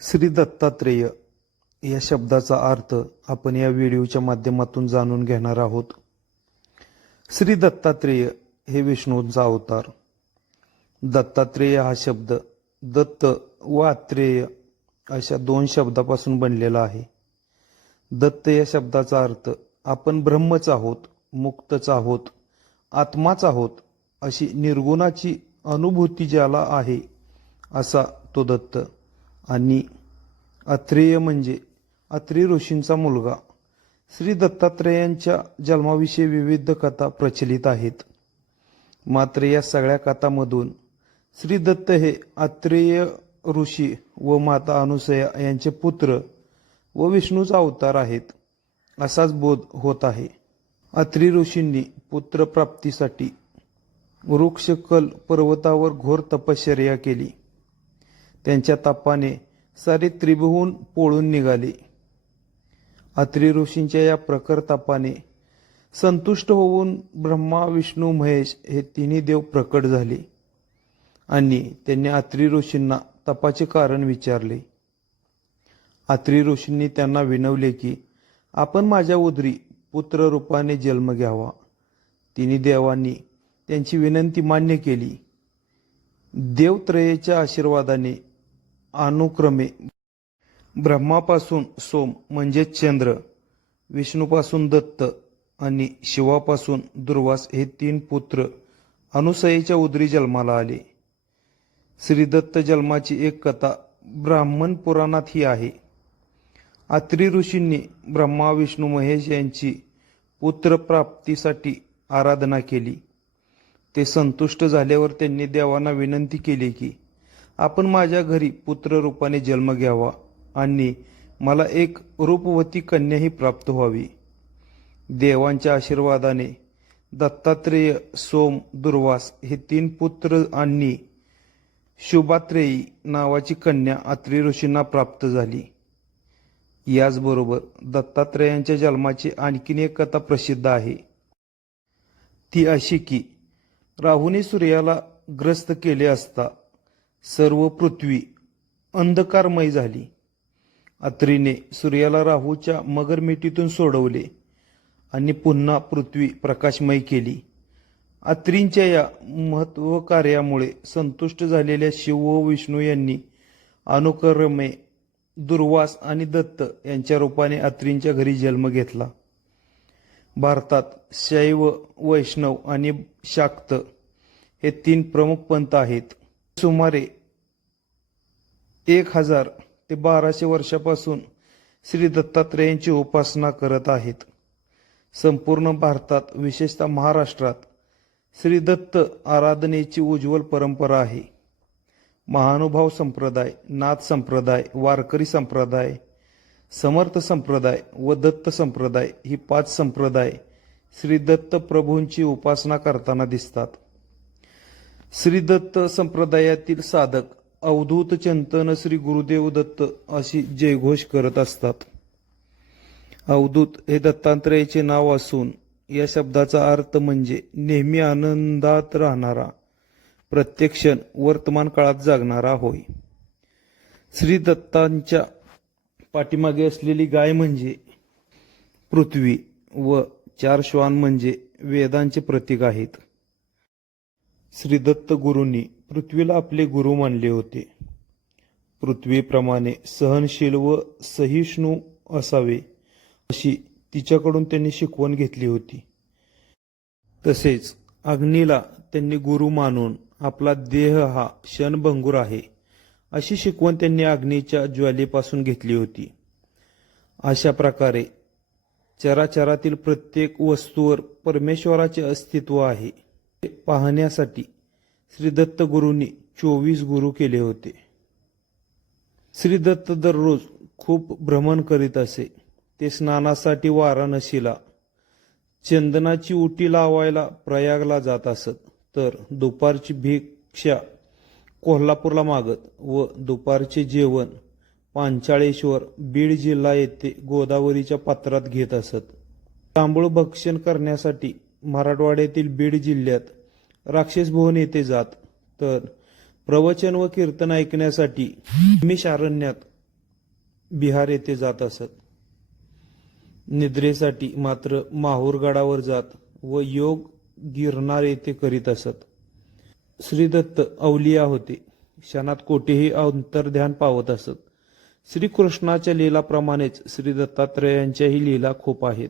श्री दत्तात्रेय या शब्दाचा अर्थ आपण या व्हिडिओच्या माध्यमातून जाणून घेणार आहोत. श्री दत्तात्रेय हे विष्णूंचा अवतार. दत्तात्रेय हा शब्द दत्त व आत्रेय अशा दोन शब्दापासून बनलेला आहे. दत्त या शब्दाचा अर्थ आपण ब्रह्मच आहोत मुक्तच आहोत आत्माच आहोत अशी निर्गुणाची अनुभूती ज्याला आहे असा तो दत्त. आणि अत्रेय म्हणजे अत्री ऋषींचा मुलगा. श्री दत्तात्रेयांच्या जन्माविषयी विविध कथा प्रचलित आहेत. मात्र या सगळ्या कथामधून श्री दत्त हे अत्रेय ऋषी व माता अनुसया यांचे पुत्र व विष्णूचा अवतार आहेत असाच बोध होत आहे. अत्री ऋषींनी पुत्रप्राप्तीसाठी वृक्षकल पर्वतावर घोर तपश्चर्या केली. त्यांच्या तापाने सारे त्रिभुवन पोळून निघाले. अत्री ऋषींच्या या प्रखर तापाने संतुष्ट होऊन ब्रह्मा विष्णू महेश हे तिन्ही देव प्रकट झाले आणि त्यांनी अत्री ऋषींना तपाचे कारण विचारले. अत्री ऋषींनी त्यांना विनवले की आपण माझ्या उदरी पुत्र रूपाने जन्म घ्यावा. तिन्ही देवांनी त्यांची विनंती मान्य केली. देवत्रयेच्या आशीर्वादाने अनुक्रमे. ब्रह्मापासून सोम म्हणजे चंद्र विष्णूपासून दत्त आणि शिवापासून दुर्वास हे तीन पुत्र अनुसयेच्या उदरी जन्माला आले. श्रीदत्त जन्माची एक कथा ब्राह्मण पुराणात ही आहे. अत्री ऋषींनी ब्रह्मा विष्णू महेश यांची पुत्रप्राप्तीसाठी आराधना केली. ते संतुष्ट झाल्यावर त्यांनी देवांना विनंती केली की आपण माझ्या घरी पुत्र रूपाने जन्म घ्यावा आणि मला एक रूपवती कन्याही प्राप्त व्हावी. देवांच्या आशीर्वादाने दत्तात्रेय सोम दुर्वास हे तीन पुत्र आणि शुभात्रेयी नावाची कन्या अत्री ऋषींना प्राप्त झाली. याचबरोबर दत्तात्रेयांच्या जन्माची आणखीन एक कथा प्रसिद्ध आहे. ती अशी की राहूने सूर्याला ग्रस्त केले असता सर्व पृथ्वी अंधकारमय झाली. अत्रीने सूर्याला राहूच्या मगरमिटीतून सोडवले आणि पुन्हा पृथ्वी प्रकाशमय केली. अत्रींच्या या महत्त्व कार्यामुळे संतुष्ट झालेल्या शिव व विष्णू यांनी अनुक्रमे दुर्वास आणि दत्त यांच्या रूपाने अत्रींच्या घरी जन्म घेतला. भारतात शैव वैष्णव आणि शाक्त हे तीन प्रमुख पंथ आहेत. सुमारे एक हजार ते बाराशे वर्षापासून श्री दत्तात्रेयांची उपासना करत आहेत. संपूर्ण भारतात विशेषतः महाराष्ट्रात श्री दत्त आराधनेची उज्ज्वल परंपरा आहे. महानुभाव संप्रदाय नाथ संप्रदाय वारकरी संप्रदाय समर्थ संप्रदाय व दत्त संप्रदाय ही पाच संप्रदाय श्री दत्त प्रभूंची उपासना करताना दिसतात. श्री दत्त संप्रदायातील साधक अवधूत चिंतन श्री गुरुदेव दत्त अशी जयघोष करत असतात. अवधूत हे दत्तात्रयाचे नाव असून या शब्दाचा अर्थ म्हणजे नेहमी आनंदात राहणारा प्रत्येक क्षण वर्तमान काळात जागणारा होय. श्री दत्तांच्या पाठीमागे असलेली गाय म्हणजे पृथ्वी व चार श्वान म्हणजे वेदांचे प्रतीक आहेत. श्री दत्त गुरुंनी पृथ्वीला आपले गुरु मानले होते. पृथ्वीप्रमाणे सहनशील व सहिष्णू असावे अशी तिच्याकडून त्यांनी शिकवण घेतली होती. तसेच अग्नीला त्यांनी गुरु मानून आपला देह हा क्षणभंगूर आहे अशी शिकवण त्यांनी अग्नीच्या ज्वालेपासून घेतली होती. अशा प्रकारे चराचरातील प्रत्येक वस्तूवर परमेश्वराचे अस्तित्व आहे. ते पाहण्यासाठी श्री दत्त गुरूंनी चोवीस गुरु केले होते. श्री दत्त दररोज खूप भ्रमण करीत असे. ते स्नानासाठी वाराणसीला चंदनाची उटी लावायला प्रयागला जात असत. तर दुपारची भिक्षा कोल्हापूरला मागत व दुपारचे जेवण पांचाळेश्वर बीड जिल्हा येथे गोदावरीच्या पात्रात घेत असत. तांबूळ भक्षण करण्यासाठी मराठवाड्यातील बीड जिल्ह्यात राक्षसभुवन येथे जात. तर प्रवचन व कीर्तन ऐकण्यासाठी निमिष अरण्यात बिहार येथे जात असत. निद्रेसाठी मात्र माहूरगडावर जात व योग गिरनार येथे करीत असत. श्रीदत्त अवलिया होते. क्षणात कोठेही अंतर्ध्यान पावत असत. श्रीकृष्णाच्या लीलाप्रमाणेच श्री दत्तात्रयांच्याही लीला खूप आहेत.